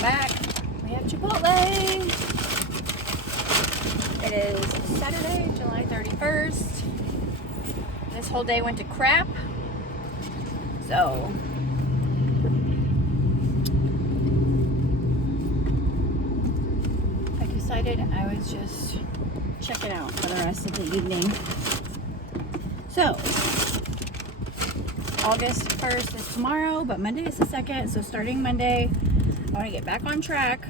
back. We have Chipotle. It is Saturday, July 31st. This whole day went to crap. So I decided I was just checking out for the rest of the evening. So August 1st is tomorrow, but Monday is the 2nd. So starting Monday, I want to get back on track.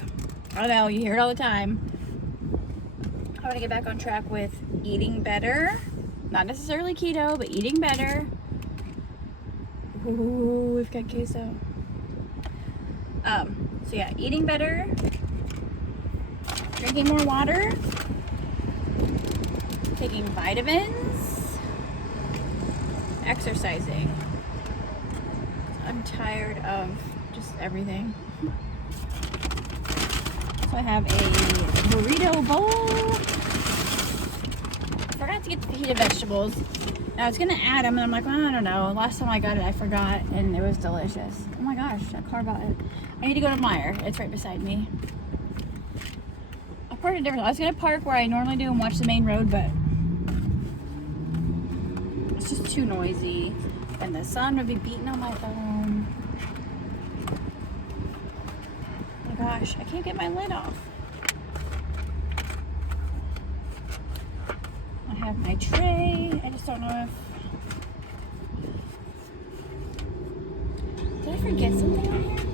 I know, you hear it all the time. I want to get back on track with eating better. Not necessarily keto, but eating better. Ooh, we've got queso. So yeah, eating better. Drinking more water. Taking vitamins. Exercising. I'm tired of just everything. So I have a burrito bowl. I forgot to get the fajita vegetables. And I was gonna add them, and I'm like, oh, I don't know. Last time I got it, I forgot, and it was delicious. Oh my gosh, that car bought it. I need to go to Meijer. It's right beside me. I parked a different. I was gonna park where I normally do and watch the main road, but it's just too noisy, and the sun would be beating on my phone. Gosh, I can't get my lid off. I have my tray. I just don't know if... Did I forget something on here?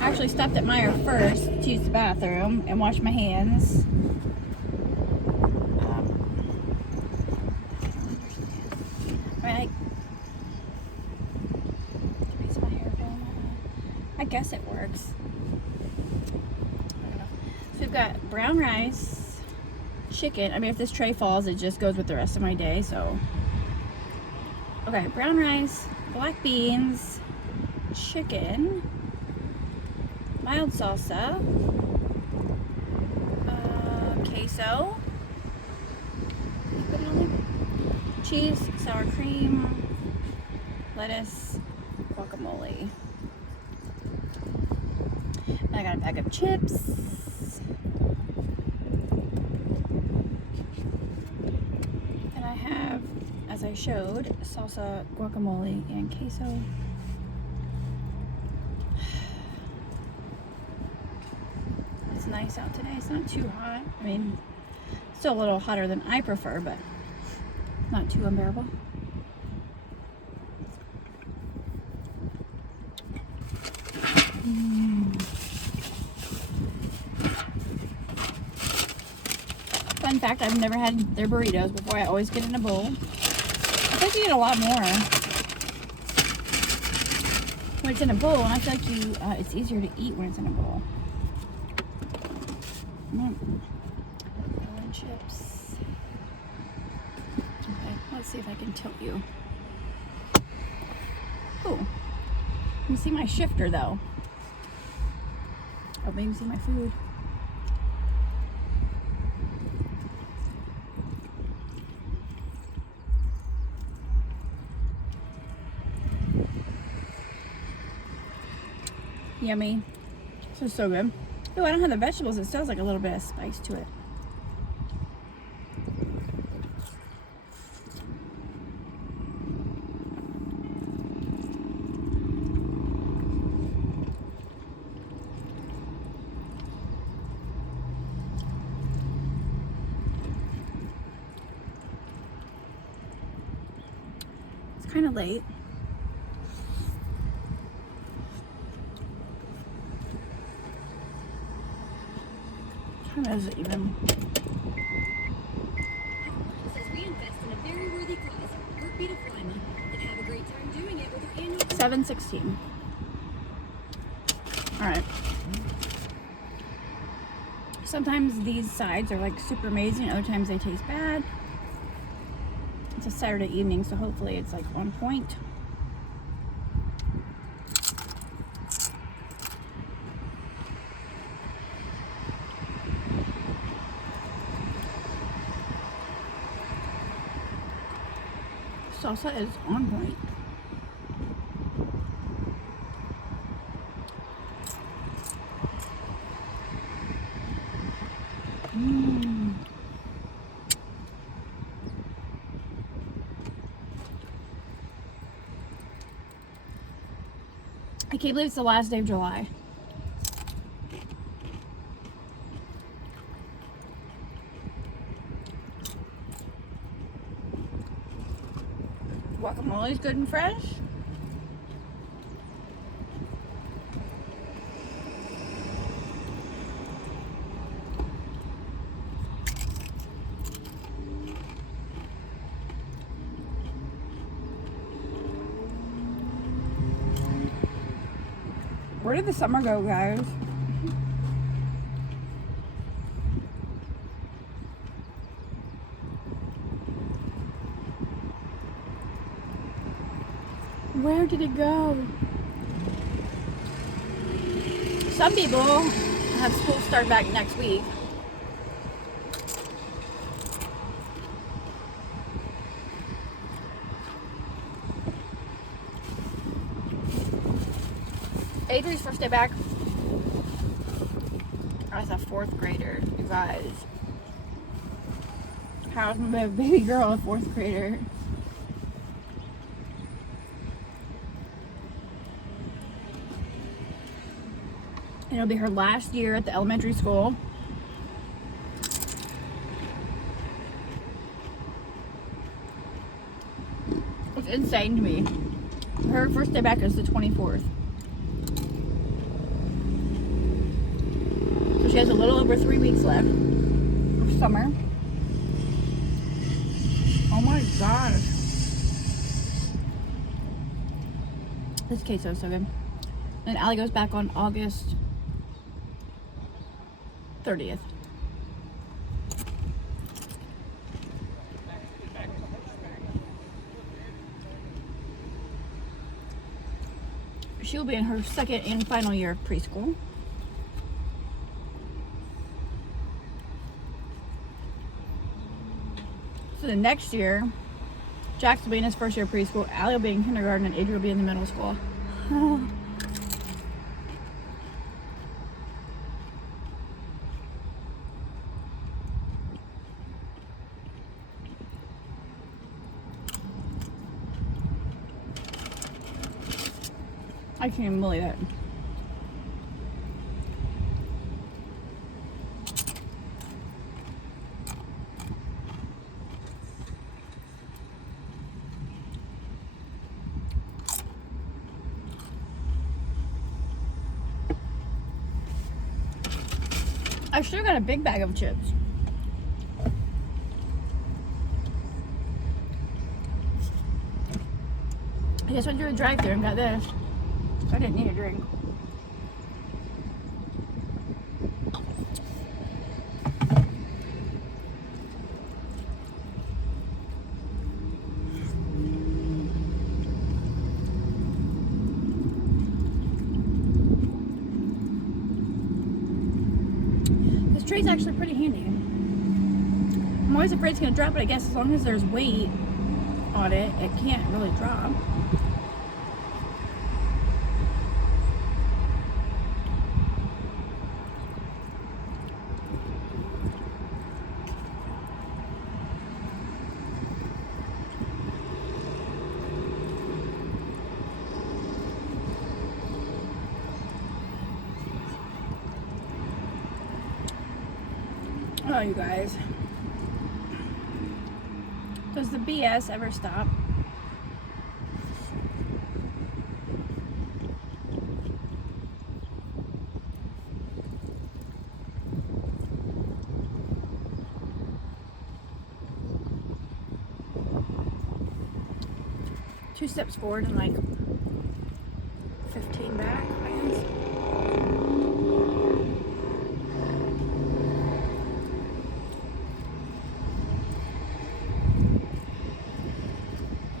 I actually stopped at Meijer first to use the bathroom and wash my hands. I guess it works. I don't know. So we've got brown rice, chicken. I mean, if this tray falls, it just goes with the rest of my day, so. Okay, brown rice, black beans, chicken, mild salsa, queso, put it on there. Cheese, sour cream, lettuce, guacamole. I got a bag of chips. And I have, as I showed, salsa, guacamole, and queso. It's nice out today. It's not too hot. I mean, still a little hotter than I prefer, but not too unbearable. Fun fact, I've never had their burritos before. I always get in a bowl. I think you get a lot more when it's in a bowl, and I feel like it's easier to eat when it's in a bowl. And chips. Okay, let's see if I can tilt you. Oh, you can see my shifter though. Oh, maybe see my food. Yummy. This is so good. Oh, I don't have the vegetables. It still has like a little bit of spice to it. It's kind of late. Is it even? It says we invest in a very worthy cause. Work beautiful, Emma, and have a great time doing it with your annual 7:16. All right. Sometimes these sides are like super amazing. Other times they taste bad. It's a Saturday evening, so hopefully it's like on point. Salsa is on point. I can't believe it's the last day of July. Guacamole's good and fresh. Where did the summer go, guys? Where did it go? Some people have school start back next week. Adri's first day back as a 4th grader, you guys. How's my baby girl a 4th grader? And it'll be her last year at the elementary school. It's insane to me. Her first day back is the 24th. So she has a little over 3 weeks left of summer. Oh my gosh. This queso is so good. And Allie goes back on August 30th. She'll be in her 2nd and final year of preschool. So the next year, Jax will be in his 1st year of preschool, Allie will be in kindergarten, and Adri will be in the middle school. I can't even believe it. I should have got a big bag of chips. I just went through the drive-thru and got this. I didn't need a drink. This tray's actually pretty handy. I'm always afraid it's going to drop, but I guess as long as there's weight on it, it can't really drop. Oh, you guys. Does the BS ever stop? Two steps forward and like 15 back, I guess.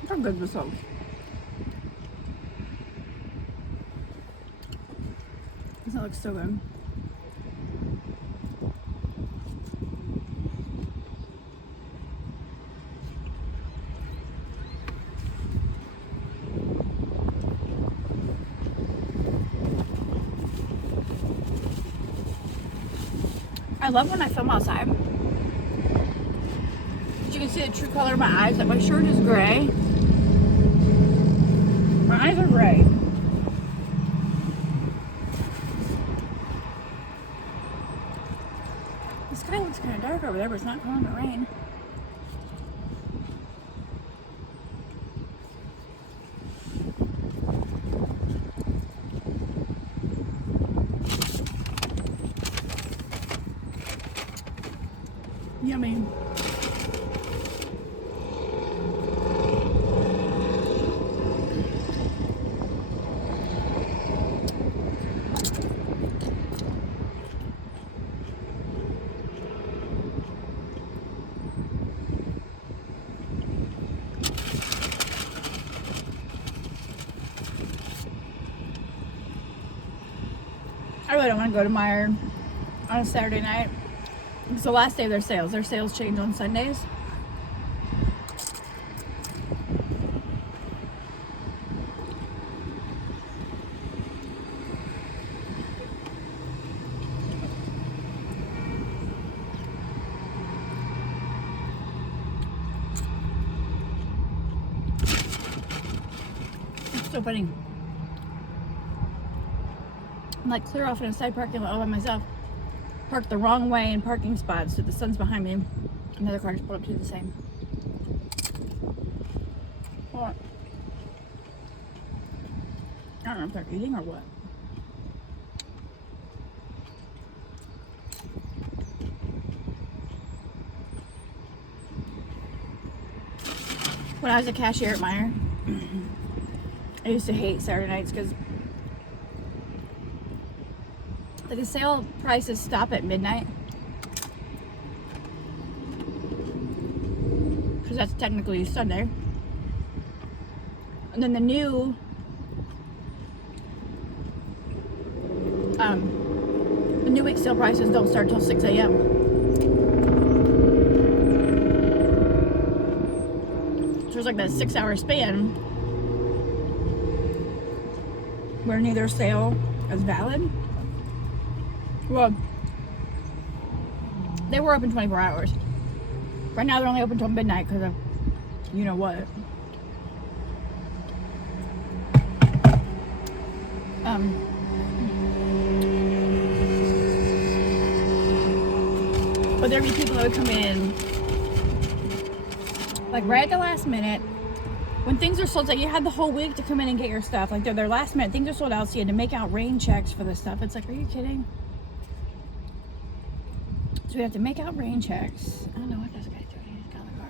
How good this looks. This looks so good. I love when I film outside. You can see the true color of my eyes. Like my shirt is gray. My eyes are gray. over there, but it's not calling it rain. Yummy. I really don't want to go to Meijer on a Saturday night. It's the last day of their sales. Their sales change on Sundays. It's so funny. I'm like clear off in a side parking lot all by myself. Parked the wrong way in parking spots, so the sun's behind me. Another car just pulled up to do the same. What? I don't know if they're eating or what. When I was a cashier at Meijer, I used to hate Saturday nights because the sale prices stop at midnight. Because that's technically Sunday. And then the new week sale prices don't start till 6 a.m. So there's like that 6-hour span where neither sale is valid. Well, they were open 24 hours. Right now they're only open till midnight because of you know what. But there'd be people that would come in like right at the last minute when things are sold. Like you had the whole week to come in and get your stuff. Like they're their last minute. Things are sold out, so you had to make out rain checks for this stuff. It's like, are you kidding? So we have to make out rain checks. I don't know what this guy's doing. He's got in the car.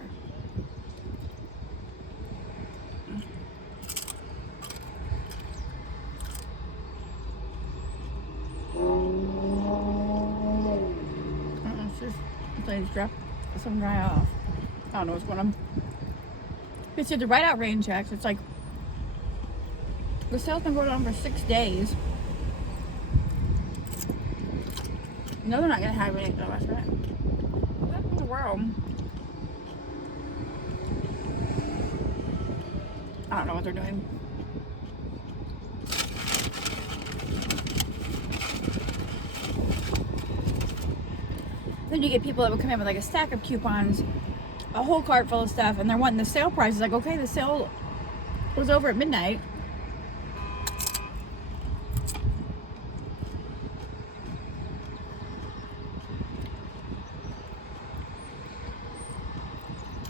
It's just somebody's dropped some guy off. I don't know what's going on. But so to write out rain checks, it's like the sale's been going on for 6 days. No, they're not gonna have any. Oh, that's right. What in the world? I don't know what they're doing. Then you get people that will come in with like a stack of coupons, a whole cart full of stuff, and they're wanting the sale prices. Like, okay, the sale was over at midnight.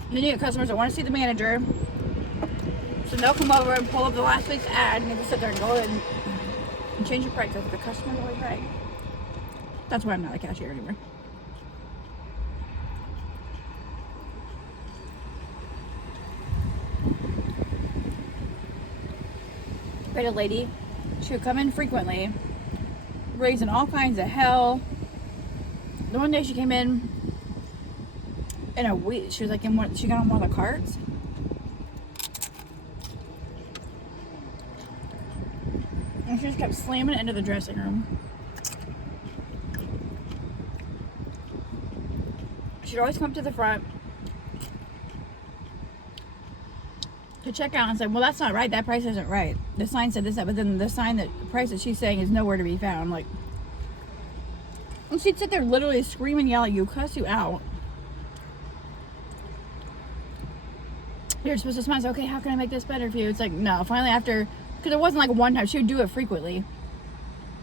Then you get customers that want to see the manager, so they'll come over and pull up the last week's ad, and they just sit there and go in and change your price because the customer's always right. That's why I'm not a cashier anymore. I had a lady, she would come in frequently, raising all kinds of hell. The one day she came in a week, she was like she got on one of the carts. And she just kept slamming it into the dressing room. She'd always come to the front to check out and say, well, that's not right, that price isn't right. The sign said this, that, but then the sign that the price that she's saying is nowhere to be found. Like, and she'd sit there literally scream and yell at you, cuss you out. You're supposed to smile. Okay, how can I make this better for you? It's like, no. Finally, after, because it wasn't like one time, she would do it frequently.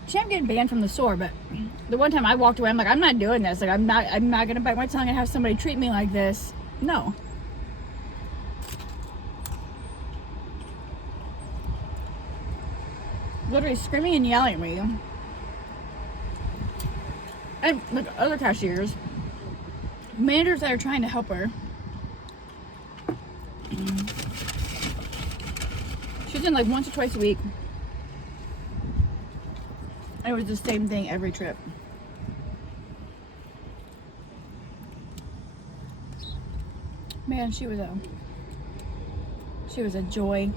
she ended up getting banned from the store, but the one time I walked away, I'm like, I'm not doing this. Like, I'm not gonna bite my tongue and have somebody treat me like this. No. Literally screaming and yelling at me. And like other cashiers, managers that are trying to help her. She's in like once or twice a week. And it was the same thing every trip. Man, she was a joy.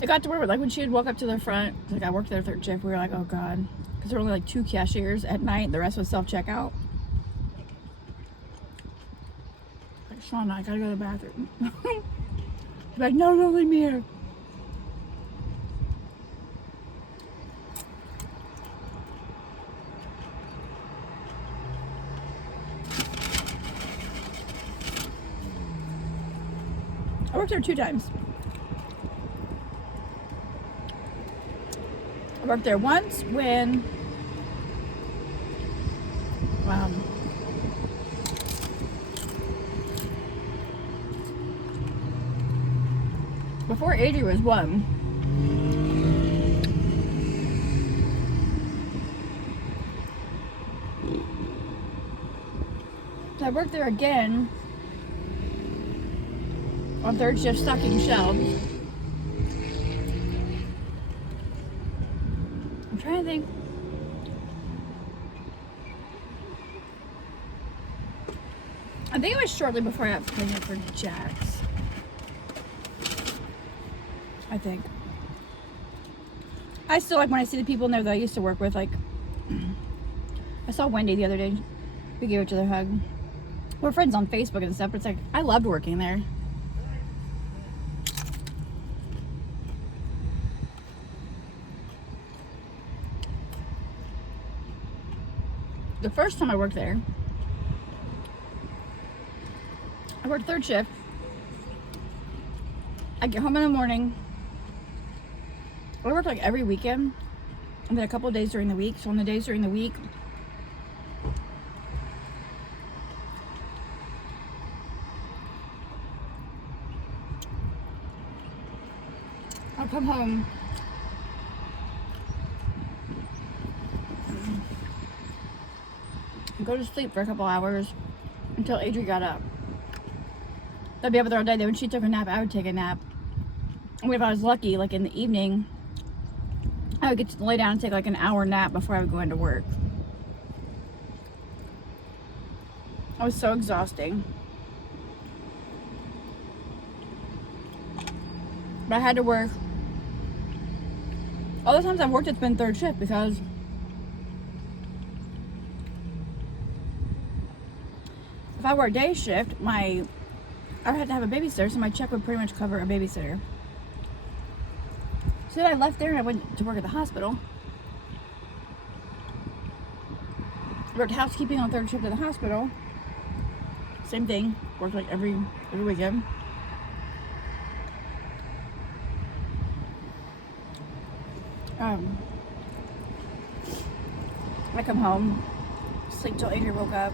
It got to where, like, when she would walk up to the front, like, I worked there third shift, we were like, oh god, because there were only like 2 cashiers at night, the rest was self-checkout. Like, Shauna, I gotta go to the bathroom. She's like, no, leave me here. I worked there 2 times. I worked there once when before Angie was 1. So I worked there again on third shift stocking shelves. I'm trying to think. I think it was shortly before I got pregnant for Jax. I think. I still, like, when I see the people in there that I used to work with, like, I saw Wendy the other day. We gave each other a hug. We're friends on Facebook and stuff, but it's like, I loved working there. The first time I worked there, I worked third shift. I get home in the morning. I worked like every weekend, and then a couple of days during the week. So on the days during the week, I'll come home and go to sleep for a couple hours until Adri got up. I'd be up with her all day. Then when she took a nap, I would take a nap. And if I was lucky, like in the evening, I would get to lay down and take like an hour nap before I would go into work. It was so exhausting. But I had to work. All the times I've worked, it's been third shift because if I work day shift, I would have to have a babysitter, so my check would pretty much cover a babysitter. So then I left there and I went to work at the hospital. I worked housekeeping on third shift at the hospital. Same thing. Worked like every weekend. I come home, sleep till Adrian woke up.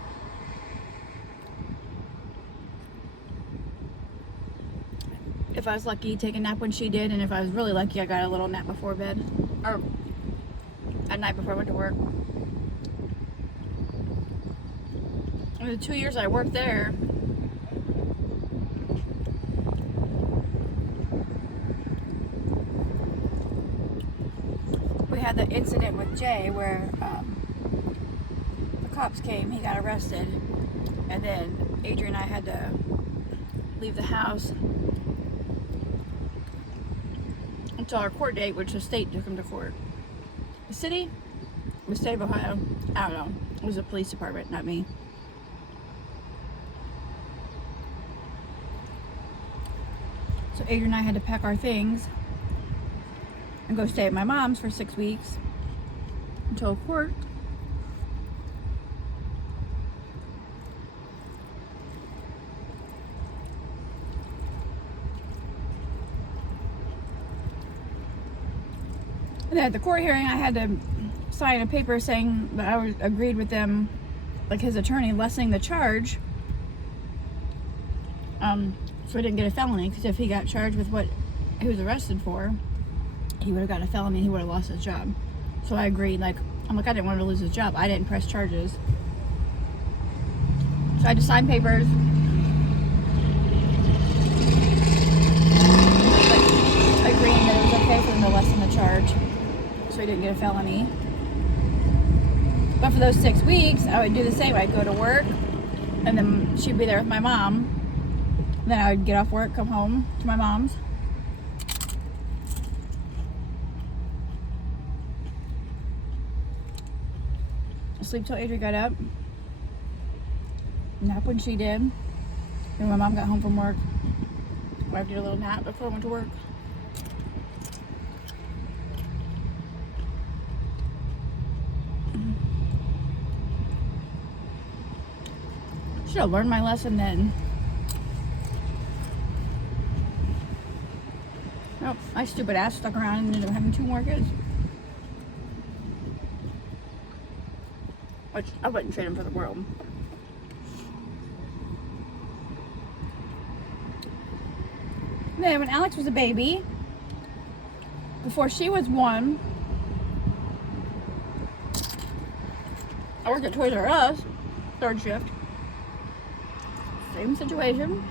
If I was lucky, take a nap when she did, and if I was really lucky, I got a little nap before bed, or at night before I went to work. In the 2 years I worked there, we had the incident with Jay where the cops came, he got arrested, and then Adrian and I had to leave the house until our court date, which the state took him to court. The city, the state of Ohio, I don't know. It was the police department, not me. So Adrian and I had to pack our things and go stay at my mom's for 6 weeks until court. And then at the court hearing, I had to sign a paper saying that I agreed with them, like his attorney, lessening the charge. So he didn't get a felony, because if he got charged with what he was arrested for, he would have got a felony and he would have lost his job. So I agreed. Like, I'm like, I didn't want him to lose his job. I didn't press charges. So I had to sign papers. Agreeing that it was okay for them to lessen the charge, so he didn't get a felony. But for those 6 weeks, I would do the same. I'd go to work, and then she'd be there with my mom. Then I would get off work, come home to my mom's. Sleep till Adri got up. Nap when she did. Then my mom got home from work. I did a little nap before I went to work. Should have learned my lesson then. Oh, my stupid ass stuck around and ended up having 2 more kids. Which I wouldn't trade them for the world. Then when Alex was a baby, before she was 1, I worked at Toys R Us, 3rd shift. Same situation.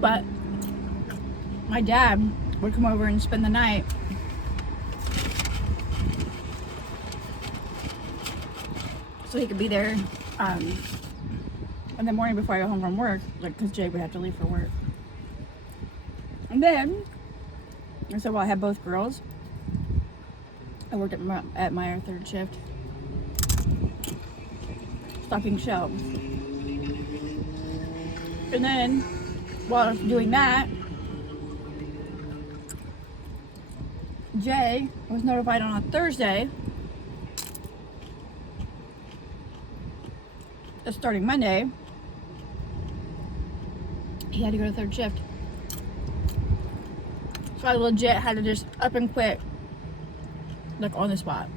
But my dad would come over and spend the night. So he could be there in the morning before I go home from work, like, because Jay would have to leave for work. And then, so while I had both girls, I worked at my 3rd shift, stocking shelves. And then, while I was doing that, Jay was notified on a Thursday, starting Monday, he had to go to 3rd shift. So I legit had to just up and quit, like, on the spot.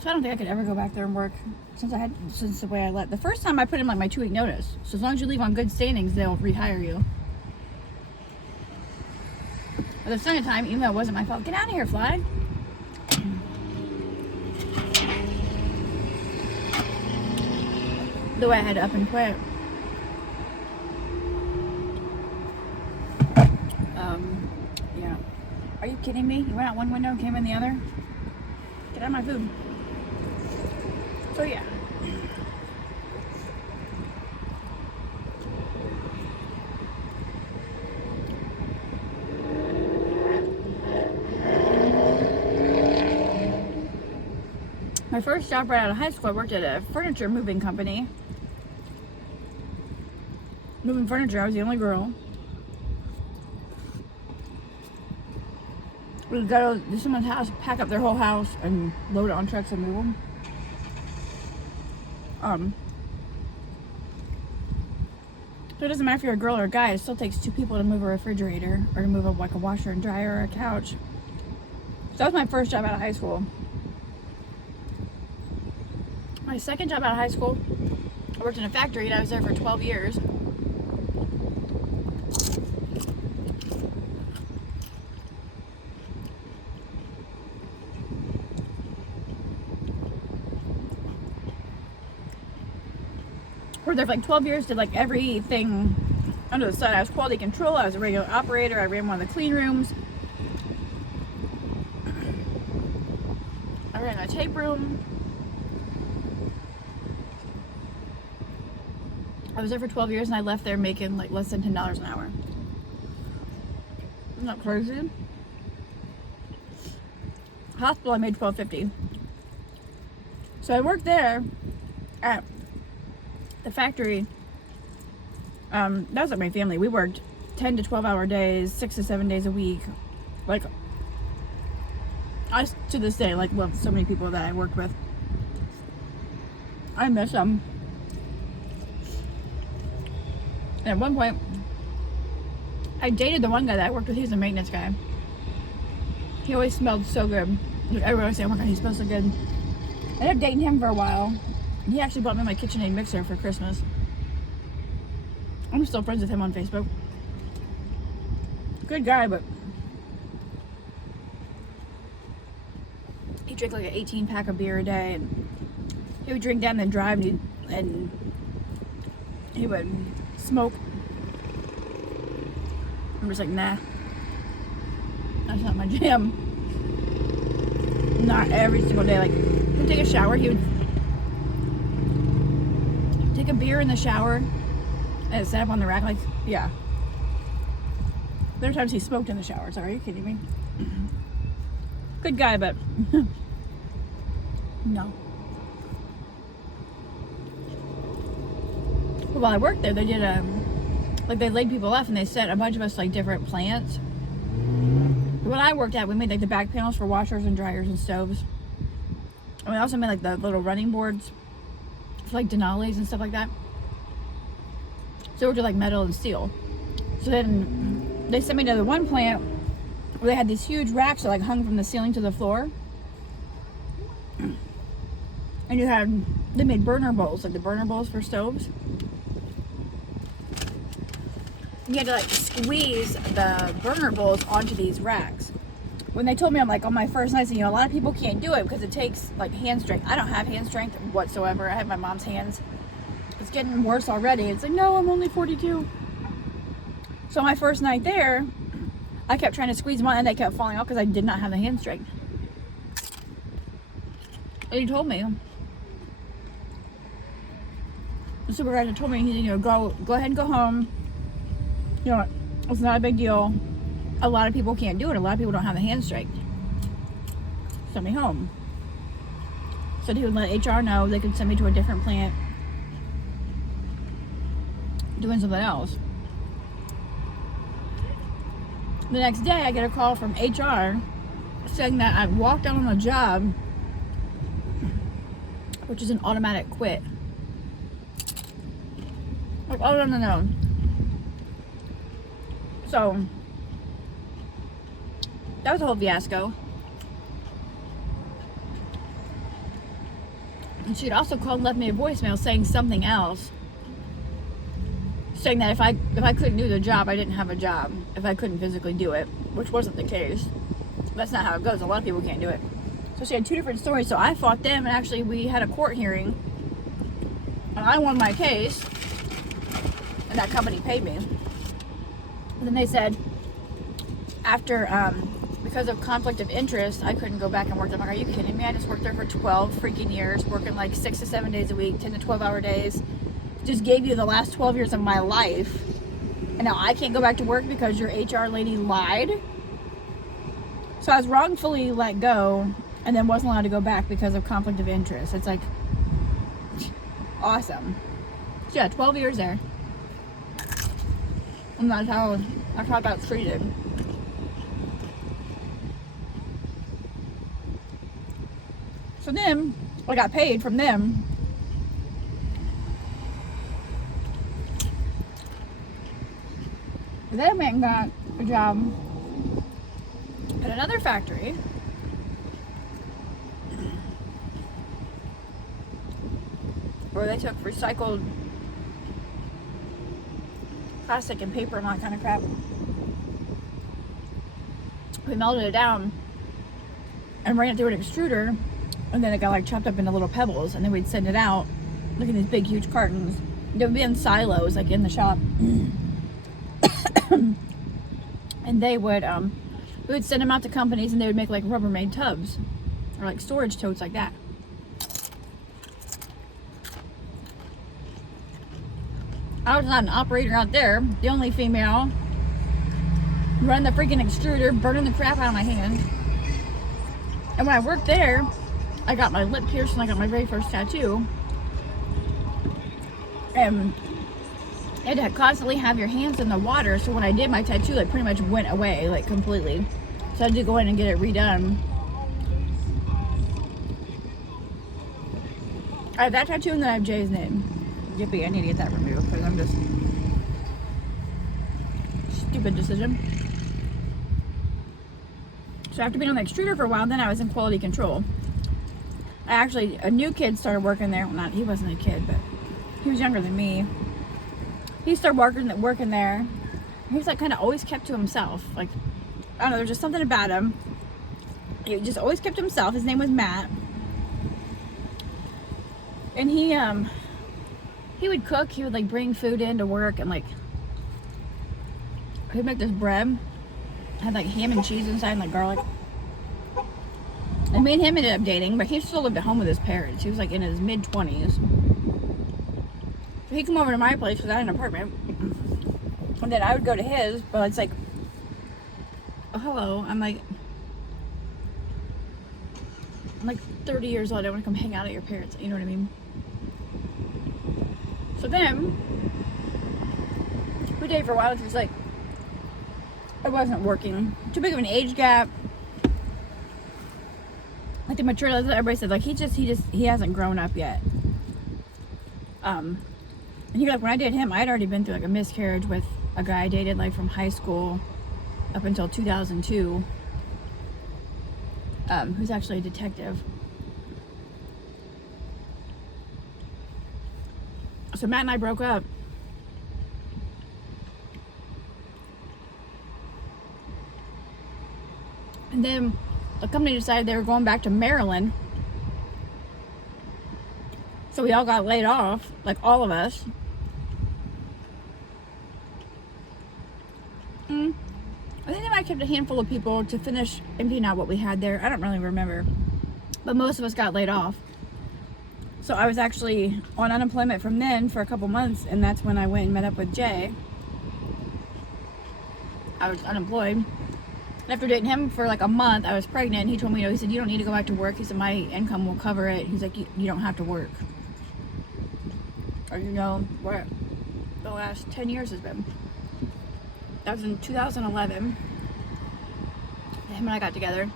So I don't think I could ever go back there and work since the way I left. The first time I put in like my 2-week notice. So as long as you leave on good standings, they'll rehire you. But the second time, even though it wasn't my fault, get out of here, fly. The way I had to up and quit. Yeah. Are you kidding me? You went out one window and came in the other? Get out of my food. So yeah. My first job right out of high school, I worked at a furniture moving company. Moving furniture, I was the only girl. We'd go to someone's house, pack up their whole house, and load it on trucks and move them. So it doesn't matter if you're a girl or a guy, it still takes 2 people to move a refrigerator or to move like a washer and dryer or a couch. So that was my first job out of high school. My second job out of high school, I worked in a factory and I was there for 12 years. Worked there for like 12 years, did like everything under the sun. I was quality control, I was a regular operator, I ran one of the clean rooms. I ran a tape room. I was there for 12 years and I left there making like less than $10 an hour. Isn't that crazy? Hospital, I made $12.50. So I worked there at the factory. That was like my family. We worked 10 to 12 hour days, 6 to 7 days a week. Like, I to this day like love so many people that I worked with. I miss them. And at one point, I dated the one guy that I worked with. He was a maintenance guy. He always smelled so good. Everyone always say, oh my God, he smells so good. I ended up dating him for a while. He actually bought me my KitchenAid mixer for Christmas. I'm still friends with him on Facebook. Good guy, but he drank like an 18 pack of beer a day, and he would drink that and then drive, and he would smoke. I'm just like, nah, that's not my jam. Not every single day. Like, he'd take a shower, he would take a beer in the shower and set up on the rack. Like, yeah. There are times he smoked in the shower. So are you kidding me? Good guy, but no. Well, while I worked there, they did like they laid people off and they set a bunch of us like different plants. When I worked at, we made like the back panels for washers and dryers and stoves. And we also made like the little running boards for like Denali's and stuff like that. So we're just like metal and steel. So then they sent me to the one plant where they had these huge racks that like hung from the ceiling to the floor. And they made burner bowls, like the burner bowls for stoves. You had to like squeeze the burner bowls onto these racks. When they told me, I'm like, on my first night, I said, a lot of people can't do it because it takes like hand strength. I don't have hand strength whatsoever. I have my mom's hands. It's getting worse already. It's like, no, I'm only 42. So my first night there, I kept trying to squeeze them on and they kept falling off because I did not have the hand strength. And he told me, the supervisor told me, go ahead and go home. It's not a big deal. A lot of people can't do it. A lot of people don't have the hand strength. Send me home. Said he would let HR know they could send me to a different plant doing something else. The next day I get a call from HR saying that I walked out on a job, which is an automatic quit. Like, oh no. So that was a whole fiasco. And she had also called and left me a voicemail saying something else. Saying that if I couldn't do the job, I didn't have a job. If I couldn't physically do it, which wasn't the case. That's not how it goes. A lot of people can't do it. So she had two different stories. So I fought them, and actually we had a court hearing. And I won my case. And that company paid me. And then they said, after, because of conflict of interest, I couldn't go back and work there. I'm like, are you kidding me? I just worked there for 12 freaking years, working like 6 to 7 days a week, 10 to 12 hour days. Just gave you the last 12 years of my life. And now I can't go back to work because your HR lady lied. So I was wrongfully let go and then wasn't allowed to go back because of conflict of interest. It's like, awesome. So yeah, 12 years there. And that's how I got treated. So then, I got paid from them. Then I went and got a job at another factory. Where they took recycled plastic and paper and all that kind of crap. We melted it down and ran it through an extruder, and then it got like chopped up into little pebbles, and then we'd send it out like in these big huge cartons. They would be in silos like in the shop. And they would we would send them out to companies, and they would make like Rubbermaid tubs or like storage totes like that. I was not an operator out there, the only female, running the freaking extruder, burning the crap out of my hand. And when I worked there, I got my lip pierced and I got my very first tattoo. And you had to constantly have your hands in the water, so when I did my tattoo, it pretty much went away, like completely. So I had to go in and get it redone. I have that tattoo and then I have Jay's name. Yippee, I need to get that removed because I'm just stupid decision. So after being on the extruder for a while, then I was in quality control. A new kid started working there. Well, he wasn't a kid, but he was younger than me. He started working there. He was like kind of always kept to himself. Like, I don't know, there's just something about him. He just always kept to himself. His name was Matt. And he would cook. He would like bring food in to work, and like he'd make this bread. Had like ham and cheese inside and like garlic. And me and him ended up dating, but he still lived at home with his parents. He was like in his mid-20s. So he'd come over to my place because I had an apartment. And then I would go to his, but it's like, oh, hello. I'm like 30 years old. I want to come hang out at your parents. You know what I mean? So then, we dated for a while. It was like, I wasn't working. Too big of an age gap. Like the maturity, everybody said, like he hasn't grown up yet. And he like when I dated him, I had already been through like a miscarriage with a guy I dated like from high school up until 2002. Who's actually a detective. So Matt and I broke up. And then the company decided they were going back to Maryland. So we all got laid off, like all of us. I think they might have kept a handful of people to finish emptying out what we had there. I don't really remember. But most of us got laid off. So I was actually on unemployment from then for a couple months, and that's when I went and met up with Jay. I was unemployed. And after dating him for like a month, I was pregnant. He told me, he said, you don't need to go back to work. He said, my income will cover it. He's like, you don't have to work. Or you know, what the last 10 years has been. That was in 2011. Him and I got together.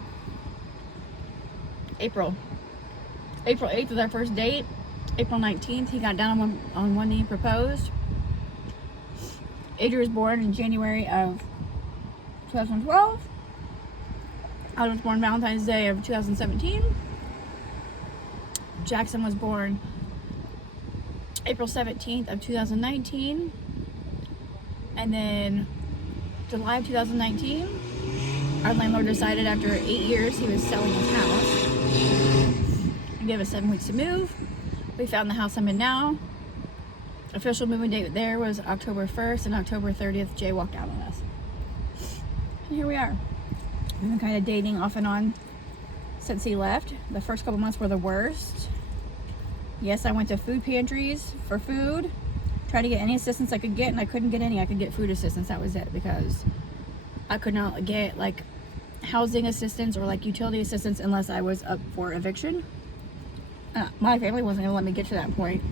April 8th was our first date. April 19th, he got down on one knee and proposed. Adria was born in January of 2012. I was born Valentine's Day of 2017. Jackson was born April 17th of 2019. And then July of 2019, our landlord decided after 8 years he was selling his house. He gave us 7 weeks to move. We found the house I'm in now. Official moving date there was October 1st, and October 30th, Jay walked out on us. And here we are. We've been kind of dating off and on since he left. The first couple months were the worst. Yes, I went to food pantries for food. Tried to get any assistance I could get, and I couldn't get any. I could get food assistance. That was it, because I could not get like housing assistance or like utility assistance unless I was up for eviction. My family wasn't going to let me get to that point.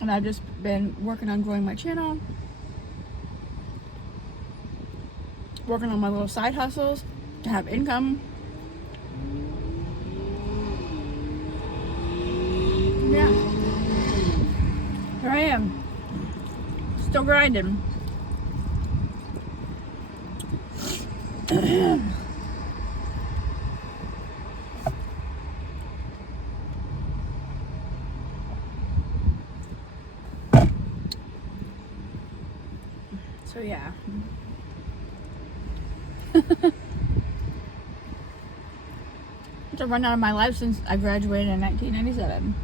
And I've just been working on growing my channel. Working on my little side hustles to have income. Yeah. Here I am. Still grinding. So yeah. It's a rundown of my life since I graduated in 1997.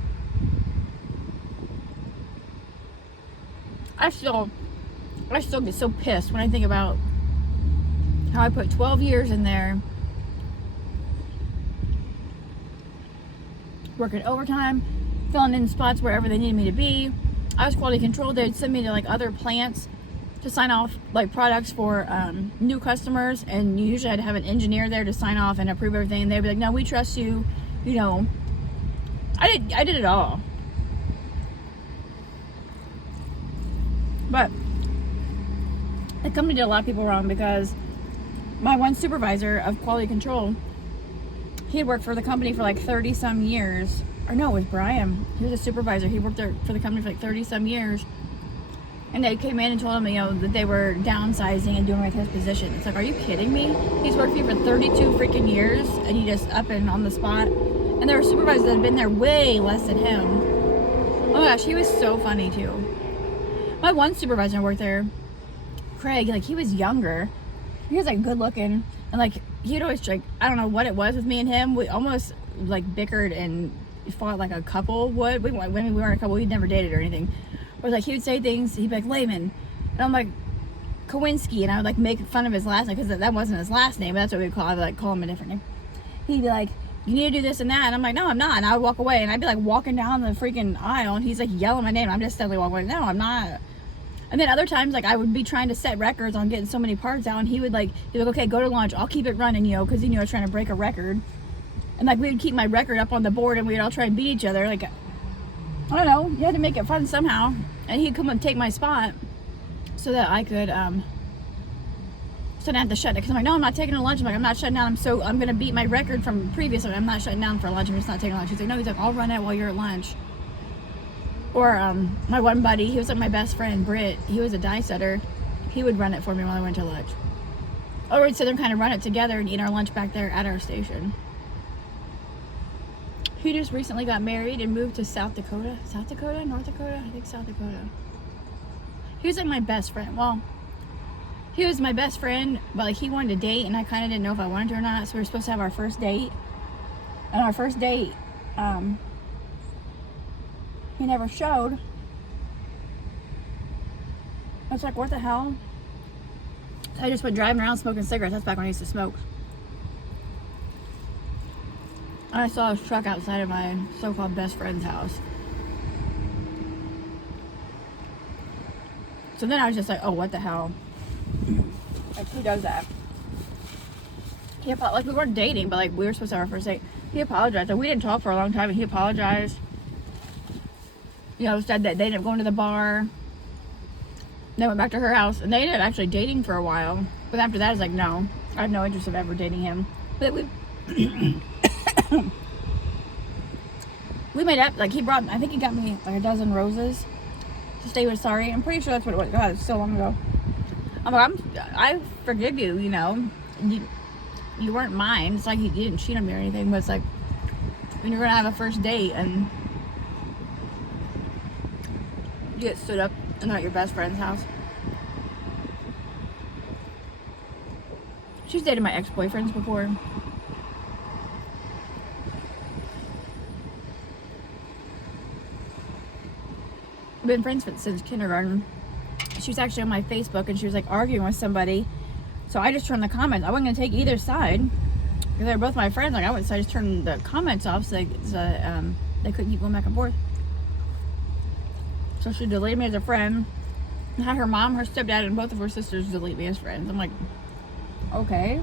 I still get so pissed when I think about how I put 12 years in there, working overtime, filling in spots wherever they needed me to be. I was quality control. They'd send me to like other plants to sign off like products for new customers, and usually I'd have an engineer there to sign off and approve everything, and they'd be like, no, we trust you, you know. I did it all. But the company did a lot of people wrong, because my one supervisor of quality control, he had worked for the company for like 30 some years. Or no, it was Brian. He was a supervisor. He worked there for the company for like 30 some years. And they came in and told him, you know, that they were downsizing and doing like his position. It's like, are you kidding me? He's worked here for 32 freaking years, and he just up and on the spot. And there were supervisors that had been there way less than him. Oh my gosh, he was so funny too. My one supervisor worked there, Craig, like he was younger. He was like good looking, and like he'd always like, I don't know what it was with me and him. We almost like bickered and fought like a couple would. When we weren't a couple, we'd never dated or anything. Or like he would say things, he'd be like Lehman, and I'm like Kowinski, and I would like make fun of his last name because that wasn't his last name, but that's what we'd call. I would like call him a different name. He'd be like, you need to do this and that, and I'm like, no, I'm not. And I would walk away, and I'd be like walking down the freaking aisle, and he's like yelling my name. I'm just steadily walking away. No, I'm not. And then other times, like I would be trying to set records on getting so many parts out, and he'd be like, okay, go to lunch. I'll keep it running, you know, because he knew I was trying to break a record. And like we would keep my record up on the board, and we'd all try and beat each other. Like, I don't know, you had to make it fun somehow. And he'd come and take my spot so that I could, so I didn't have to shut it. Because I'm like, no, I'm not taking a lunch. I'm like, I'm not shutting down. I'm going to beat my record from previously. I'm not shutting down for lunch. I'm just not taking lunch. He's like, no, he's like, I'll run it while you're at lunch. Or my one buddy, he was like my best friend, Britt. He was a die setter. He would run it for me while I went to lunch. Or we'd sit there and kind of run it together and eat our lunch back there at our station. He just recently got married and moved to South Dakota. South Dakota? North Dakota? I think South Dakota. He was like my best friend. Well, he was my best friend, but like he wanted to date, and I kind of didn't know if I wanted to or not. So we were supposed to have our first date. And our first date, he never showed. I was like, what the hell? So I just went driving around smoking cigarettes. That's back when I used to smoke. I saw his truck outside of my so-called best friend's house. So then I was just like, oh, what the hell? Like, who does that? Like, we weren't dating, but like, we were supposed to have our first date. He apologized. Like, we didn't talk for a long time, and he apologized. You know, said that they ended up going to the bar. They went back to her house, and they ended up actually dating for a while. But after that, I was like, no, I have no interest of ever dating him. But we... we made up, like he brought, I think he got me like a dozen roses to say he was sorry. I'm pretty sure that's what it was. God, it's so long ago. I'm like, I forgive you, you know. You weren't mine. It's like you didn't cheat on me or anything, but it's like when you're gonna have a first date and you get stood up and they're at your best friend's house. She's dated my ex-boyfriends before. Been friends since kindergarten. She was actually on my Facebook, and she was like arguing with somebody, so I just turned the comments. I wasn't gonna take either side because they were both my friends. Like I wouldn't, so I just turned the comments off so they couldn't keep going back and forth. So she deleted me as a friend, and had her mom, her stepdad, and both of her sisters delete me as friends. I'm like, okay.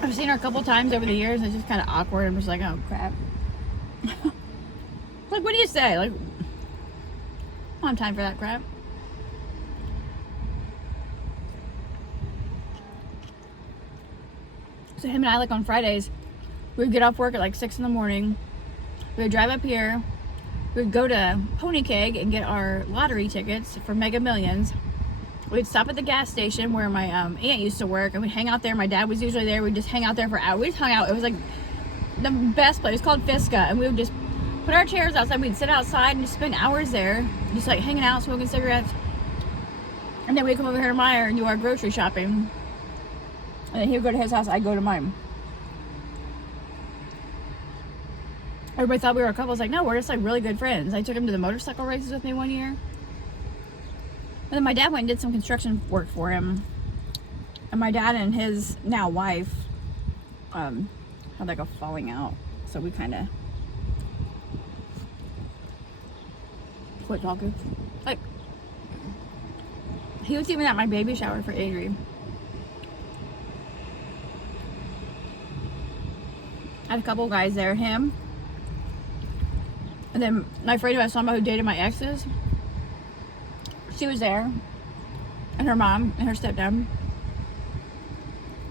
I've seen her a couple times over the years, and it's just kind of awkward. I'm just like, oh crap. Like, what do you say? Like, I don't have time for that crap. So him and I, like on Fridays, we would get off work at like 6 in the morning. We would drive up here. We would go to Pony Keg and get our lottery tickets for Mega Millions. We'd stop at the gas station where my aunt used to work, and we'd hang out there. My dad was usually there. We'd just hang out there for hours. We just hung out. It was like the best place. It was called Fisca, and we would just put our chairs outside. We'd sit outside and just spend hours there, just like hanging out, smoking cigarettes. And then we'd come over here to Meyer and do our grocery shopping. And then he would go to his house, I'd go to mine. Everybody thought we were a couple. I was like, no, we're just like really good friends. I took him to the motorcycle races with me one year. And then my dad went and did some construction work for him. And my dad and his now wife had like a falling out. So we kind of quit talking. Like, he was even at my baby shower for Adri. I had a couple guys there, him, and then my friend who I was talking about who dated my exes, she was there, and her mom and her stepdad,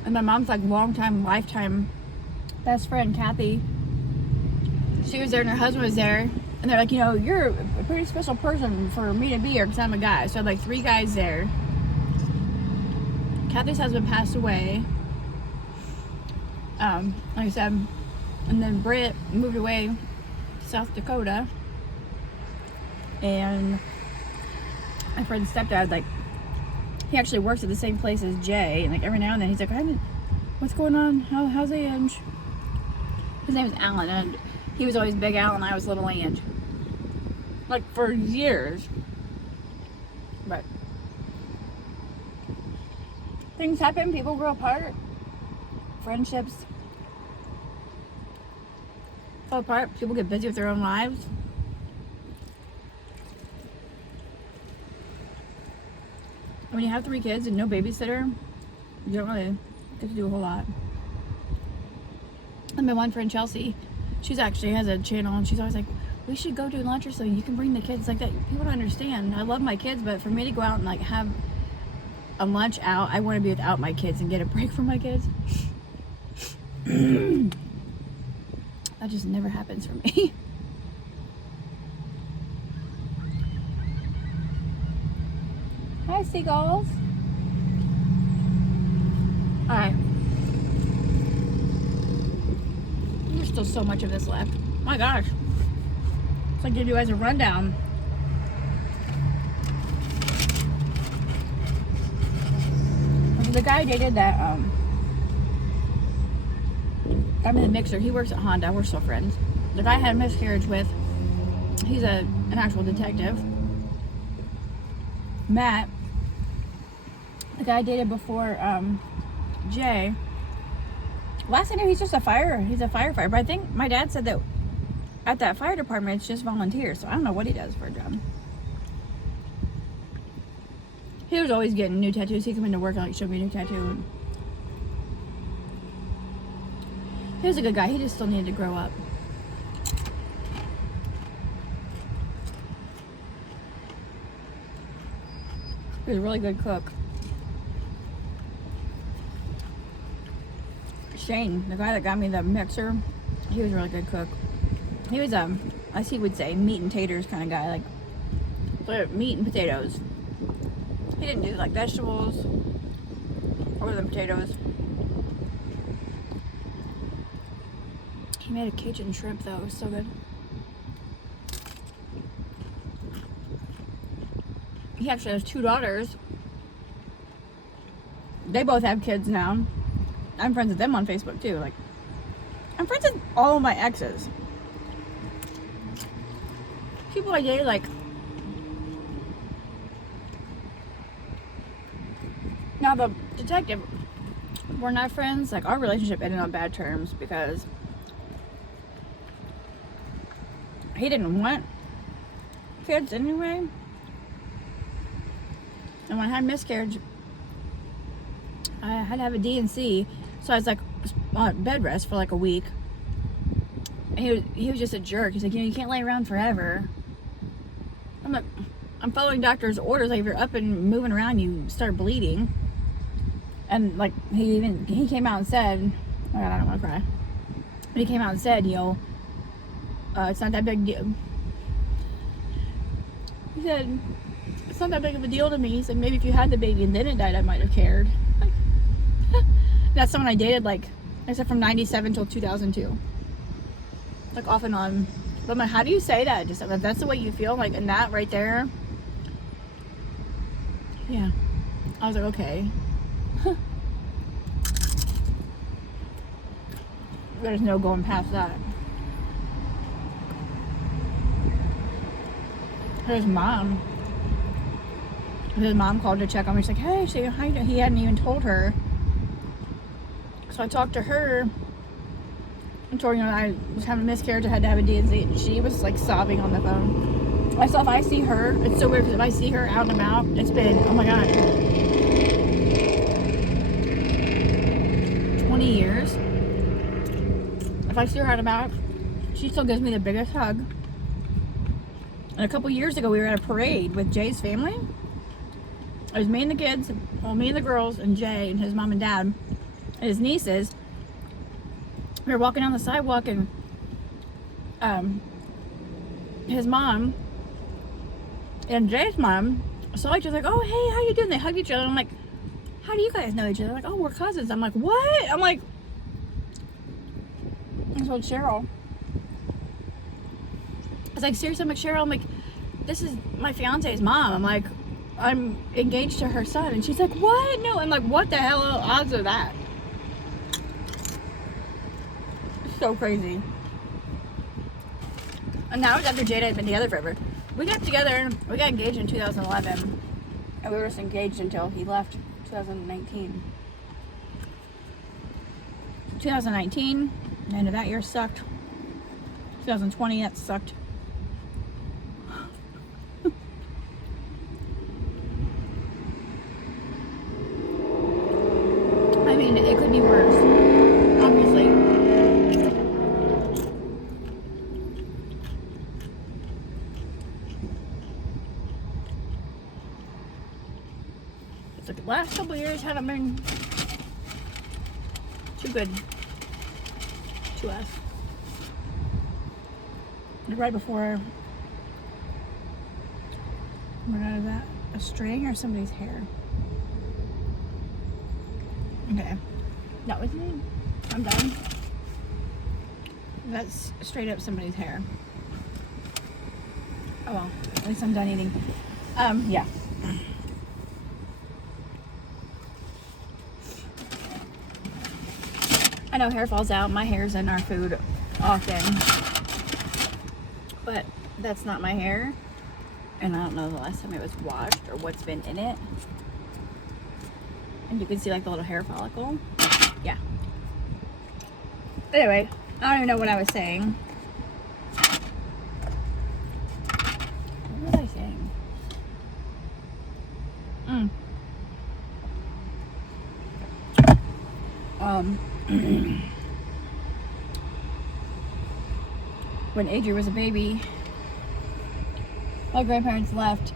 and my mom's like long-time, lifetime best friend, Kathy. She was there, and her husband was there. And they're like, you know, you're a pretty special person for me to be here because I'm a guy. So I had like 3 guys there. Kathy's husband passed away. Like I said, and then Britt moved away to South Dakota. And my friend's stepdad, like, he actually works at the same place as Jay. And like every now and then he's like, what's going on? How's Ange? His name is Alan, and he was always Big Al and I was Little Ange. Like for years. But things happen, people grow apart, friendships fall apart, people get busy with their own lives. When you have 3 kids and no babysitter, you don't really get to do a whole lot. And my one friend Chelsea, she's actually has a channel and she's always like, we should go do lunch or something. You can bring the kids like that. People don't understand. I love my kids, but for me to go out and like have a lunch out, I want to be without my kids and get a break from my kids. That just never happens for me. Hi, seagulls. Alright. There's still so much of this left. My gosh. So I give you guys a rundown. The guy I dated that I'm in the mixer, he works at Honda, we're still friends. The guy I had a miscarriage with, he's an actual detective. Matt, the guy I dated before Jay, last I knew he's a firefighter, but I think my dad said that at that fire department it's just volunteers, so I don't know what he does for a job. He was always getting new tattoos. He'd come into work and like show me a new tattoo. He was a good guy, he just still needed to grow up. He was a really good cook. Shane, the guy that got me the mixer, he was a really good cook. He was as he would say, meat and taters kind of guy, like meat and potatoes. He didn't do like vegetables or the potatoes. He made a Cajun shrimp though, it was so good. He actually has 2 daughters. They both have kids now. I'm friends with them on Facebook too. Like, I'm friends with all of my exes. People I dated, like, now the detective, we're not friends. Like, our relationship ended on bad terms because he didn't want kids anyway. And when I had miscarriage, I had to have a D&C, so I was like on bed rest for like a week. And he was just a jerk. He's like, you know, you can't lay around forever. I'm like, I'm following doctor's orders. Like, if you're up and moving around, you start bleeding. And like, he came out and said, oh my God, I don't want to cry. But he came out and said, you know, it's not that big deal. He said, it's not that big of a deal to me. He said, maybe if you had the baby and then it died, I might have cared. Like, that's someone I dated, like, I said from 97 till 2002. Like, off and on. But I'm like, how do you say that? Just like, that's the way you feel? Like, and that right there. Yeah. I was like, okay. There's no going past that. His mom called to check on me. She's like, hey, so how you doing? He hadn't even told her. So I talked to her and told her, you know, I was having a miscarriage, I had to have a D&C. And she was like sobbing on the phone. I saw, if I see her, it's so weird because if I see her out and about, it's been, oh my God, 20 years. If I see her out and about, she still gives me the biggest hug. And a couple years ago, we were at a parade with Jay's family. It was me and the kids, well, me and the girls, and Jay and his mom and dad, and his nieces. We were walking down the sidewalk, and his mom and Jay's mom saw each other, like, oh, hey, how you doing? They hugged each other. I'm like, how do you guys know each other? They're like, oh, we're cousins. I'm like, what? I'm like, I told Cheryl. I was like, seriously? I'm like, Cheryl, I'm like, this is my fiance's mom. I'm like, I'm engaged to her son. And she's like, what? No. I'm like, what the hell odds are that? So crazy. And that was after Jada had been together forever. We got together, we got engaged in 2011. And we were just engaged until he left 2019. 2019, the end of that year sucked. 2020, that sucked. I mean, it could be worse, obviously. It's like the last couple of years haven't been too good to us. Right before, what is that? A string or somebody's hair? Okay, that was me. I'm done. That's straight up somebody's hair. Oh well, at least I'm done eating. Yeah. I know hair falls out. My hair's in our food often. But that's not my hair. And I don't know the last time it was washed or what's been in it. And you can see like the little hair follicle. Yeah. Anyway, I don't even know what I was saying. What was I saying? When Angie was a baby, my grandparents left.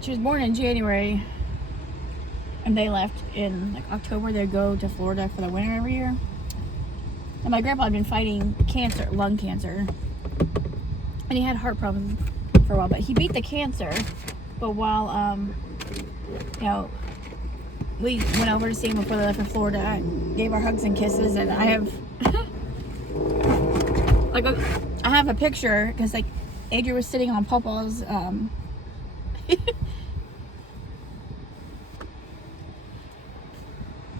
She was born in January, and they left in like October. They'd go to Florida for the winter every year. And my grandpa had been fighting cancer, lung cancer, and he had heart problems for a while. But he beat the cancer. But while you know, we went over to see him before they left for Florida, and gave our hugs and kisses, and I have like I have a picture because like Adrian was sitting on Papa's man,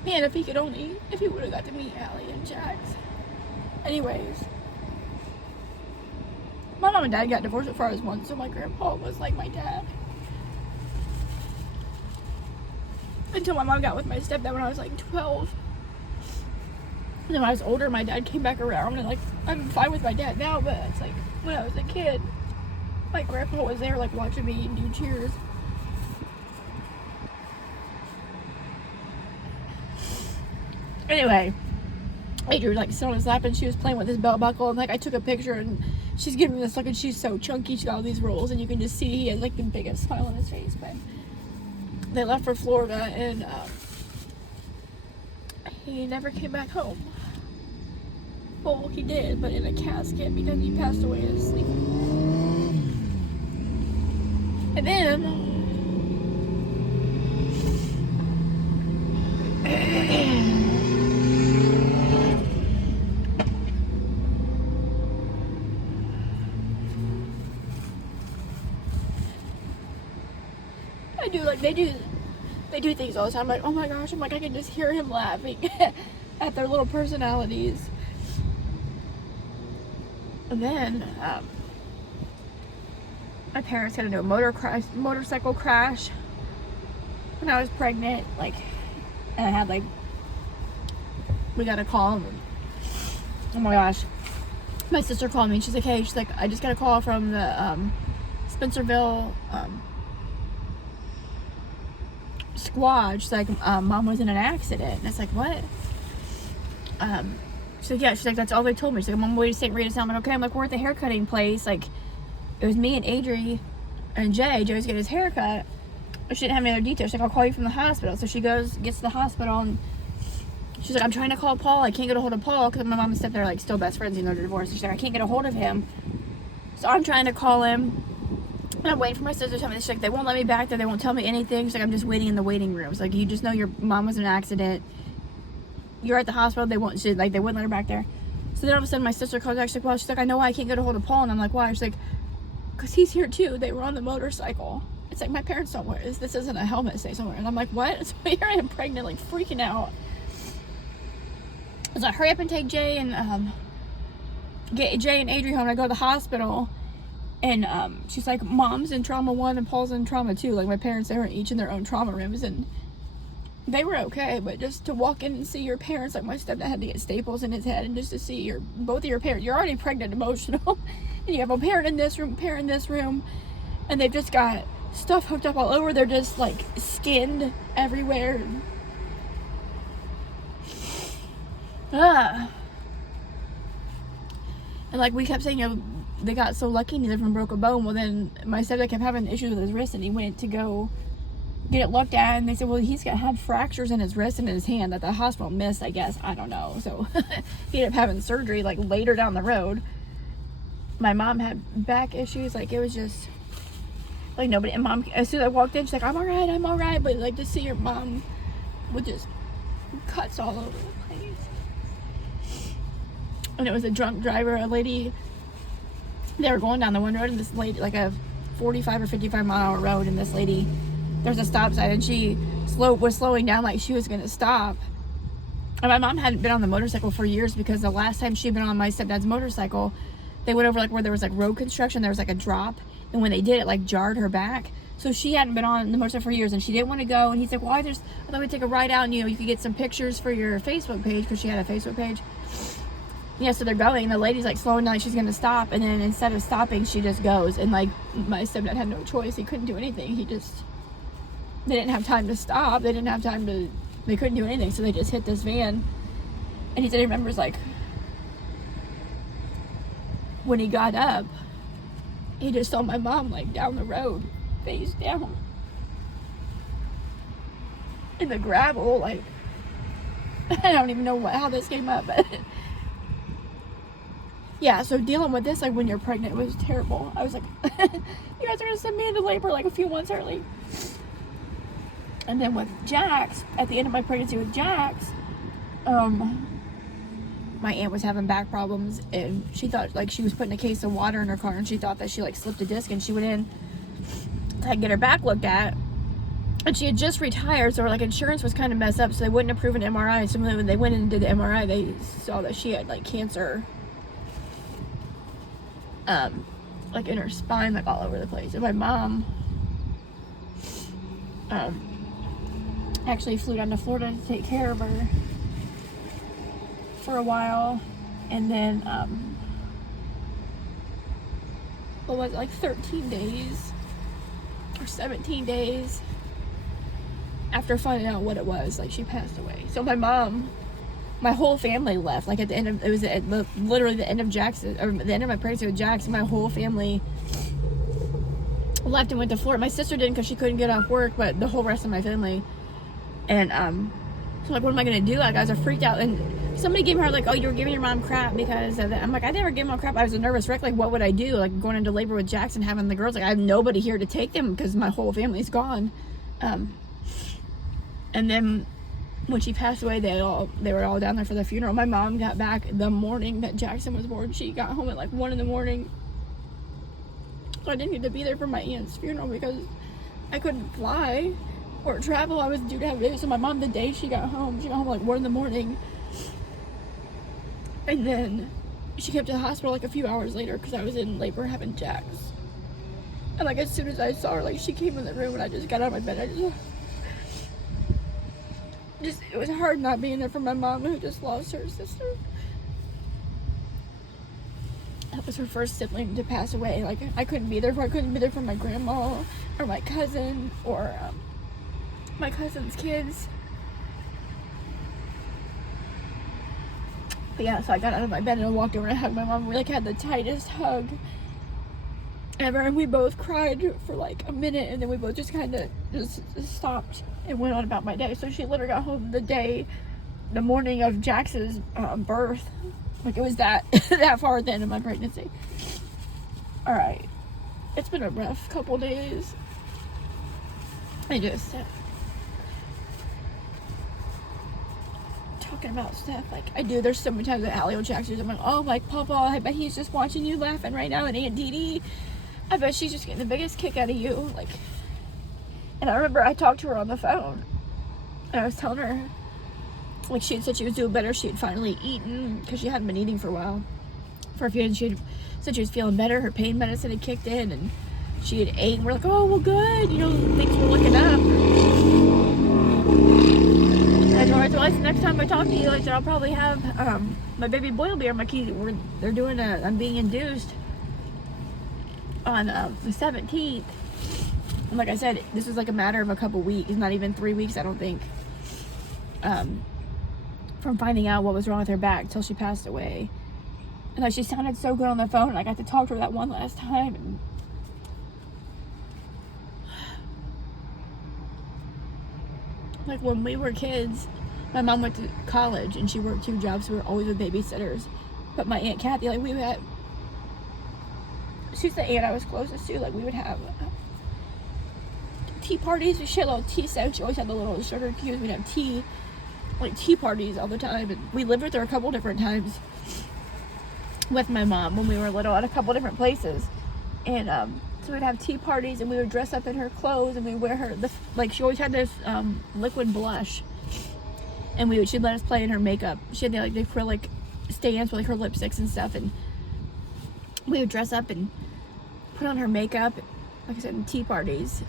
if he would have got to meet Allie and Jax. Anyways, my mom and dad got divorced before I was 1, so my grandpa was like my dad. Until my mom got with my stepdad when I was like 12. And then when I was older, my dad came back around, and like I'm fine with my dad now, but it's like when I was a kid, my grandpa was there like watching me do cheers. Anyway, Adrian like sat on his lap and she was playing with his belt buckle, and like I took a picture and she's giving me this look, and she's so chunky, she got all these rolls, and you can just see he has like the biggest smile on his face. But they left for Florida, and he never came back home. Well, he did, but in a casket because he passed away in his sleep. And then I do like they do things all the time. I'm like, oh my gosh, I'm like I can just hear him laughing at their little personalities. And then my parents got into a motorcycle crash when I was pregnant, like, and I had like, we got a call. Oh my gosh, my sister called me and she's like, hey, she's like, I just got a call from the Spencerville squad. She's like, mom was in an accident. And it's like, what? She's like, yeah. She's like, that's all they told me. She's like, I'm on my way to St. Rita's. I'm like, okay. I'm like, we're at the haircutting place. Like, it was me and Adri and Jay. Joe's getting his haircut. She didn't have any other details. She's like, I'll call you from the hospital. So she gets to the hospital, and she's like, I'm trying to call Paul. I can't get a hold of Paul because my mom and stepdad are like still best friends, even though they're divorced. She's like, I can't get a hold of him. So I'm trying to call him. And I'm waiting for my sister to tell me. She's like, they won't let me back there. They won't tell me anything. She's like, I'm just waiting in the waiting room. It's like, you just know your mom was in an accident. You're at the hospital. They won't. They wouldn't let her back there. So then all of a sudden, my sister calls back. She's like, well, she's like, I know why I can't get a hold of Paul. And I'm like, why? She's like, because he's here too. They were on the motorcycle. It's like, my parents don't wear this. This isn't a helmet, say somewhere. And I'm like, what? So here I am pregnant, like freaking out. I was like, hurry up and take Jay and get Jay and Adrian home. And I go to the hospital. And she's like, mom's in trauma 1 and Paul's in trauma 2. Like, my parents, they were each in their own trauma rooms. And they were okay. But just to walk in and see your parents, like my stepdad had to get staples in his head. And just to see both of your parents, you're already pregnant, emotional. And you have a parent in this room, parent in this room. And they've just got stuff hooked up all over. They're just like skinned everywhere. And like we kept saying, you know, they got so lucky neither of them broke a bone. Well, then my stepdad kept having issues with his wrist, and he went to go get it looked at, and they said, well, he's had fractures in his wrist and in his hand that the hospital missed, I guess. I don't know. So he ended up having surgery like later down the road. My mom had back issues. Like, it was just like nobody. And mom, as soon as I walked in, she's like, I'm all right. But like to see your mom with just cuts all over the place. And it was a drunk driver, a lady. They were going down the one road, and this lady, like a 45 or 55 mile an hour road, and this lady, there's a stop sign, and she was slowing down like she was going to stop. And my mom hadn't been on the motorcycle for years, because the last time she'd been on my stepdad's motorcycle, they went over like where there was like road construction, there was like a drop, and when they did, it like jarred her back. So she hadn't been on the motorcycle for years, and she didn't want to go. And he's like, well, I thought we'd take a ride out, and you could get some pictures for your Facebook page, because she had a Facebook page. Yeah, so they're going, and the lady's like slowing down, like she's gonna stop, and then instead of stopping, she just goes. And like my stepdad had no choice. He couldn't do anything. They didn't have time to stop. They couldn't do anything. So they just hit this van. And he said he remembers, like, when he got up, he just saw my mom like down the road, face down in the gravel. Like, I don't even know how this came up, but yeah, so dealing with this, like, when you're pregnant, was terrible. I was like, you guys are going to send me into labor, like, a few months early. And then with Jax, at the end of my pregnancy with Jax, my aunt was having back problems, and she thought, like, she was putting a case of water in her car, and she thought that she, like, slipped a disc, and she went in to get her back looked at. And she had just retired, so her, like, insurance was kind of messed up, so they wouldn't approve an MRI. So when they went in and did the MRI, they saw that she had, like, cancer. Like in her spine, like all over the place. And my mom actually flew down to Florida to take care of her for a while, and then what was it, like 13 days or 17 days after finding out what it was, like, she passed away. So my whole family left, like at the end of, it was literally the end of Jackson, or the end of my pregnancy with Jackson. My whole family left and went to Florida. My sister didn't, because she couldn't get off work, but the whole rest of my family. And so like, what am I gonna do? Like, guys are freaked out, and somebody gave her like, oh, you were giving your mom crap because of that. I'm like, I never gave mom crap. I was a nervous wreck. Like, what would I do? Like, going into labor with Jackson, having the girls, like, I have nobody here to take them because my whole family's gone. And then when she passed away, they were all down there for the funeral. My mom got back the morning that Jackson was born. She got home at like 1 a.m. So I didn't get to be there for my aunt's funeral because I couldn't fly or travel. I was due to have a baby. So my mom, the day she got home like 1 a.m. And then she came to the hospital like a few hours later because I was in labor having Jax. And like, as soon as I saw her, like, she came in the room, and I just got out of my bed. It was hard not being there for my mom, who just lost her sister. That was her first sibling to pass away. Like, I couldn't be there for my grandma or my cousin or my cousin's kids. But yeah, so I got out of my bed and I walked over and I hugged my mom. We like had the tightest hug ever, and we both cried for like a minute, and then we both just kind of just stopped and went on about my day. So she literally got home the morning of Jax's birth. Like, it was that far at the end of my pregnancy. Alright. It's been a rough couple days. I just talking about stuff like I do. There's so many times that Allie will text you. I'm like, oh, like Papa, I bet he's just watching you laughing right now. And Aunt Dee Dee, I bet she's just getting the biggest kick out of you. Like, and I remember I talked to her on the phone, and I was telling her, like, she had said she was doing better. She had finally eaten because she hadn't been eating for a while. For a few days, she had said she was feeling better. Her pain medicine had kicked in, and she had ate. And we're like, oh, well, good. You know, things were looking up. I told her, well, next time I talk to you, I said, I'll probably have my baby boy will be on my key. They're doing I'm being induced on the 17th. And like I said, this was like a matter of a couple weeks, not even 3 weeks, I don't think, from finding out what was wrong with her back till she passed away. And like, she sounded so good on the phone, and I got to talk to her that one last time. And like, when we were kids, my mom went to college and she worked 2 jobs, so we were always with babysitters. But my Aunt Kathy, like, we had, she's the aunt I was closest to. Like, we would have tea parties. She had a little tea set. She always had the little sugar cubes. We'd have tea parties all the time. And we lived with her a couple different times with my mom when we were little at a couple different places. And so we'd have tea parties, and we would dress up in her clothes, and we'd wear her like, she always had this liquid blush, and she'd let us play in her makeup. She had the acrylic stands with like her lipsticks and stuff, and we would dress up and put on her makeup, like I said, in tea parties.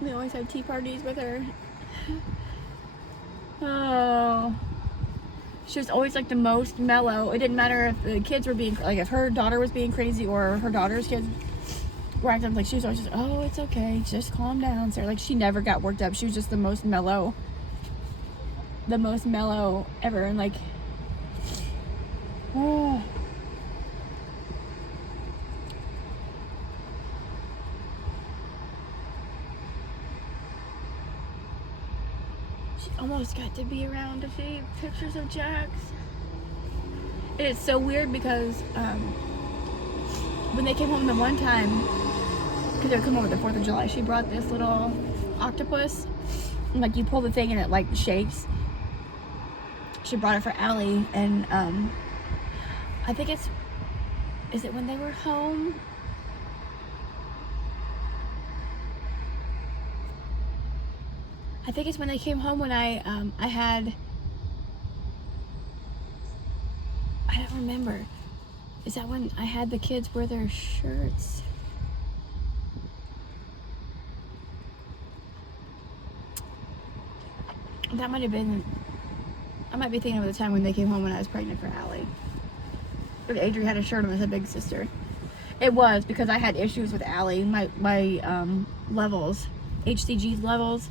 We always had tea parties with her. Oh, she was always like the most mellow. It didn't matter if the kids were being, like, if her daughter was being crazy or her daughter's kids were acting, like, she was always just, oh, it's okay, just calm down, Sarah. Like, she never got worked up. She was just the most mellow ever. And like, oh, she almost got to be around to see pictures of Jax. And it's so weird because when they came home the one time, because they were coming over the 4th of July, she brought this little octopus, and like, you pull the thing and it like shakes. She brought it for Allie, and I think is it when they were home? I think it's when they came home, when I don't remember. Is that when I had the kids wear their shirts? That might have been, I might be thinking of the time when they came home when I was pregnant for Allie. But Adri had a shirt on that said Big Sister. It was because I had issues with Allie, my levels, HCG levels.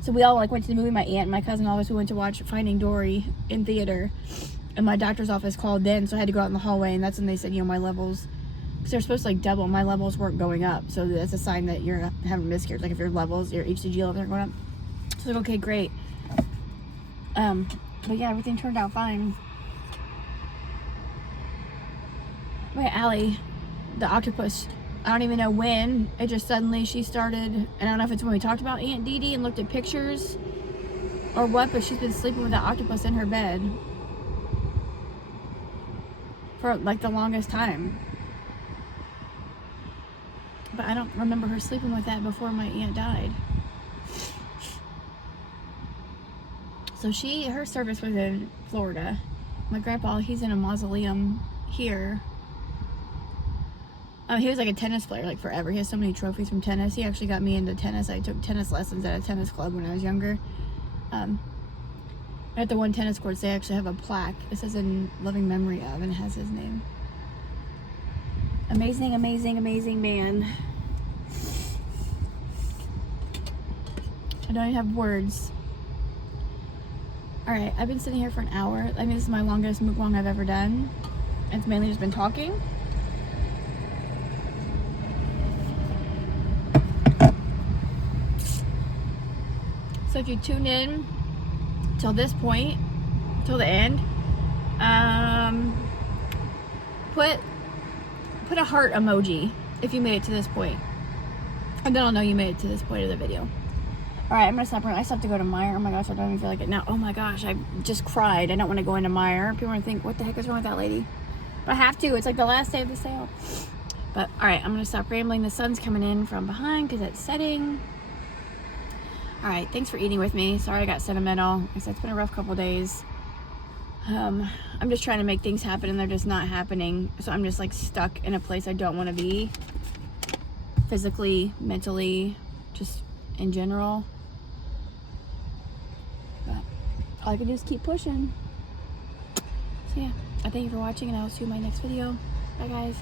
So we all like went to the movie, my aunt and my cousin, all of us, we went to watch Finding Dory in theater. And my doctor's office called then, so I had to go out in the hallway, and that's when they said, you know, my levels, because they're supposed to like double, my levels weren't going up. So that's a sign that you're having a miscarriage. Like, if your levels, your HCG levels aren't going up. So like, okay, great. But yeah, everything turned out fine. But Allie, the octopus, I don't even know when, it just suddenly, she started, and I don't know if it's when we talked about Aunt Dee Dee and looked at pictures or what, but she's been sleeping with that octopus in her bed for like the longest time. But I don't remember her sleeping with that before my aunt died. So her service was in Florida. My grandpa, he's in a mausoleum here. He was like a tennis player, like forever. He has so many trophies from tennis. He actually got me into tennis. I took tennis lessons at a tennis club when I was younger. At the one tennis courts, they actually have a plaque. It says in loving memory of, and it has his name. Amazing, amazing, amazing man. I don't even have words. Alright, I've been sitting here for an hour. I mean, this is my longest mukbang I've ever done. It's mainly just been talking. So if you tune in till this point, till the end, put a heart emoji if you made it to this point. And then I'll know you made it to this point of the video. Alright, I'm gonna stop. I still have to go to Meijer. Oh my gosh, I don't even feel like it now. Oh my gosh, I just cried. I don't want to go into Meijer. People are gonna think, what the heck is wrong with that lady? But I have to. It's like the last day of the sale. But alright, I'm gonna stop rambling. The sun's coming in from behind because it's setting. Alright, thanks for eating with me. Sorry I got sentimental. Like I said, it's been a rough couple days. I'm just trying to make things happen and they're just not happening. So I'm just like stuck in a place I don't want to be. Physically, mentally, just in general. But all I can do is keep pushing. So yeah, I thank you for watching and I will see you in my next video. Bye guys.